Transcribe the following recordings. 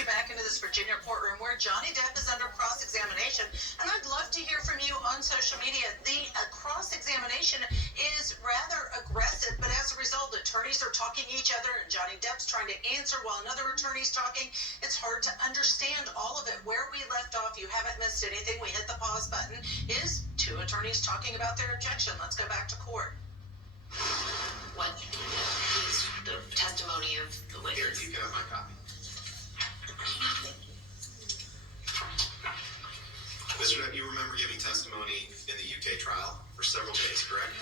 you back into this Virginia courtroom where Johnny Depp is under cross-examination, and I'd love to hear from you on social media. The cross-examination is rather aggressive, but as a result, attorneys are talking to each other, and Johnny Depp's trying to answer while another attorney's talking. It's hard to understand all of it. Where we left off, you haven't missed anything. We hit the pause button. Is two attorneys talking about their objection. Let's go back to court. What is the testimony of the Here, witness? you can have my copy. Mr. Depp, you remember giving testimony in the UK trial for several days, correct?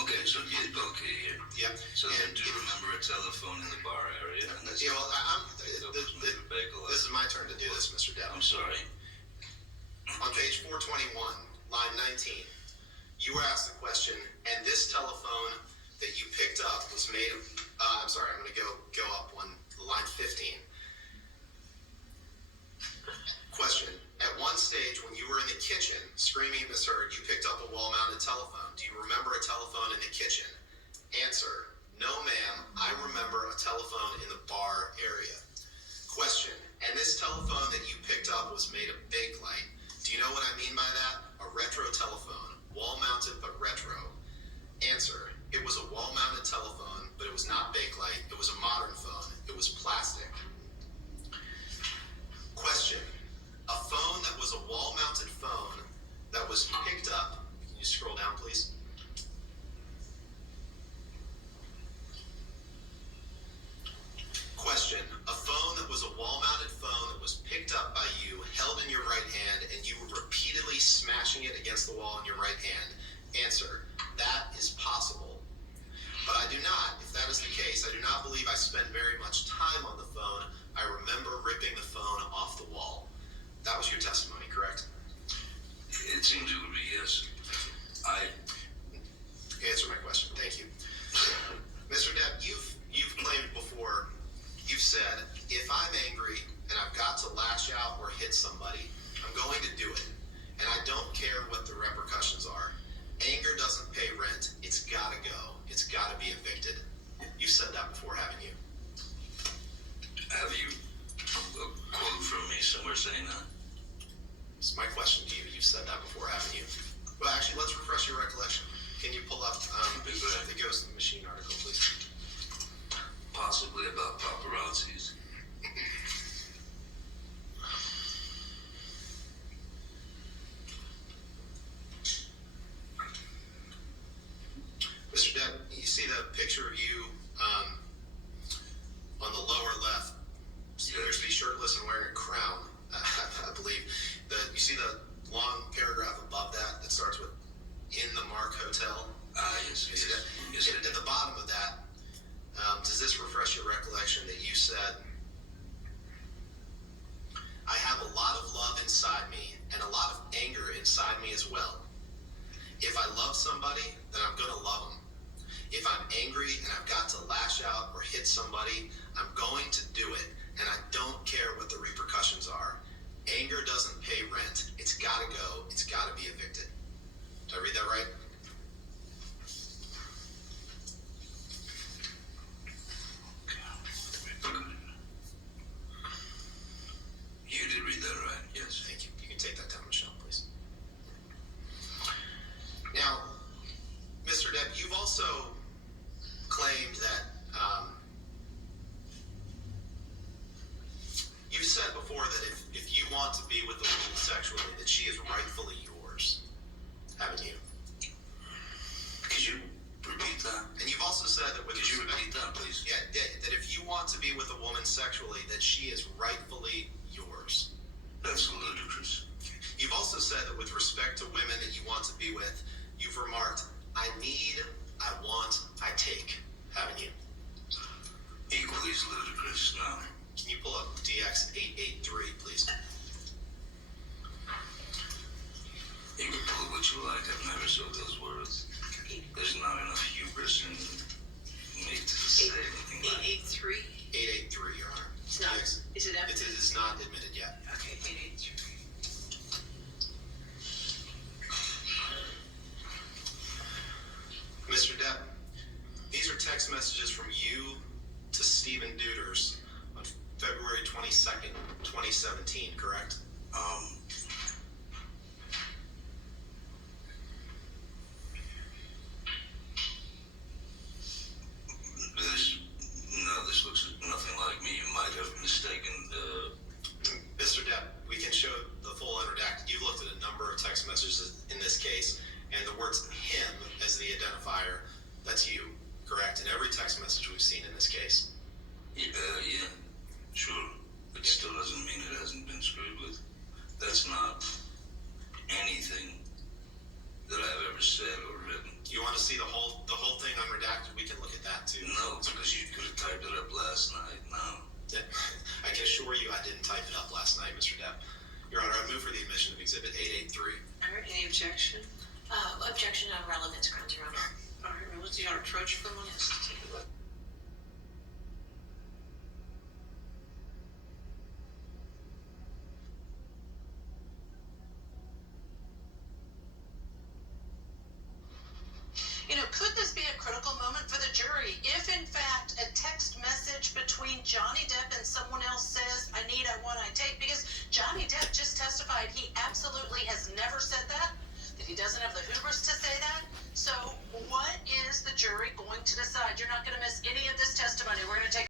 Okay, so here. Yep. So then, do you remember a telephone in the bar area? And that's Yeah, well, this is my turn to do this, Mr. Depp. I'm sorry. On page 421, line 19, you were asked the question, and this telephone that you picked up was made of, I'm sorry, I'm going to go up line 15. Question, at one stage when you were in the kitchen screaming misheard, you picked up a wall-mounted telephone. Do you remember a telephone in the kitchen? Answer, no ma'am, I remember a telephone in the bar area. Question, and this telephone that you picked up was made of Bakelite. Do you know what I mean by that? A retro telephone, wall-mounted but retro. Answer, it was a wall-mounted telephone, but it was not Bakelite. It was a modern phone. It was plastic. Question, a phone that was a wall-mounted phone that was picked up. Can you scroll down, please? Question, a phone that was a wall-mounted phone that was picked up by you, held in your right hand, and you were repeatedly smashing it against the wall in your right hand. Answer, that is possible. But I do not, if that is the case, I do not believe I spent very much time on the phone. I remember ripping the phone off the wall. That was your testimony, correct? It seems it would be yes. Answer my question. Thank you. Mr. Depp, you've claimed before, you've said, if I'm angry and I've got to lash out or hit somebody, I'm going to do it. And I don't care what the repercussions are. Anger doesn't pay rent. It's got to go. It's got to be evicted. You've said that before, haven't you? Have you a quote from me somewhere saying that? It's my question to you. You've said that before, haven't you? Well, actually, let's refresh your recollection. Can you pull up the Ghost in the Machine article, please? Possibly about paparazzis. Mr. Depp, you see the picture of you on the lower left. You appears to be shirtless and wearing a crown, I believe. You see the long paragraph above that starts with "in the Mark Hotel." Yes. At the bottom of that, does this refresh your recollection that you said, "I have a lot of love inside me and a lot of anger inside me as well. If I love somebody, then I'm going to love them. If I'm angry and I've got to lash out or hit somebody, I'm going to do it, and I don't care what the repercussions are. Anger doesn't pay rent. It's got to go. It's got to be evicted." Did I read that right? You did read that right, yes. Thank you. You can take that down, Michelle, please. Now, Mr. Depp, you've also claimed that you said before that if you want to be with a woman sexually, that she is rightfully yours, haven't you? Could you repeat that? And you've also said that Could you repeat that, please? Yeah, that if you want to be with a woman sexually, that she is rightfully yours. That's ludicrous. You've also said that with respect to women that you want to be with, you've remarked, "I need, I want, I take," haven't you? Equally as ludicrous, no. Can you pull up DX883, please? You can pull what you like. I've never said those words. There's not enough hubris in me to say anything like that. 883? 883, Your Honor. It's not. DX. Is it It empty? is not admitted yet. Okay, 883. Mr. Depp, these are text messages from you to Stephen Deuters on February 22nd, 2017, correct? This looks nothing like me. You might have mistaken, Mr. Depp, we can show the full unredacted. You've looked at a number of text messages in this case, and the words him as the identifier, that's you, correct? In every text message we've seen in this case. yeah, sure. It still doesn't mean it hasn't been screwed with. That's not anything that I've ever said or written. You want to see the whole thing unredacted? We can look at that too. No, because you could have typed it up last night. No. I can assure you I didn't type it up last night, Mr. Depp. Your Honor, I move for the admission of Exhibit 883. All right, any objection? Objection on relevance grounds, Your Honor. All right, let's see our approach for a moment. Yes, take a look. You know, could this be a critical moment for the jury if, in fact, a text message between Johnny Depp and someone else says, I need, I want, I take? Because Johnny Depp just testified he absolutely has never said that he doesn't have the hubris to say that. So what is the jury going to decide? You're not going to miss any of this testimony. We're going to take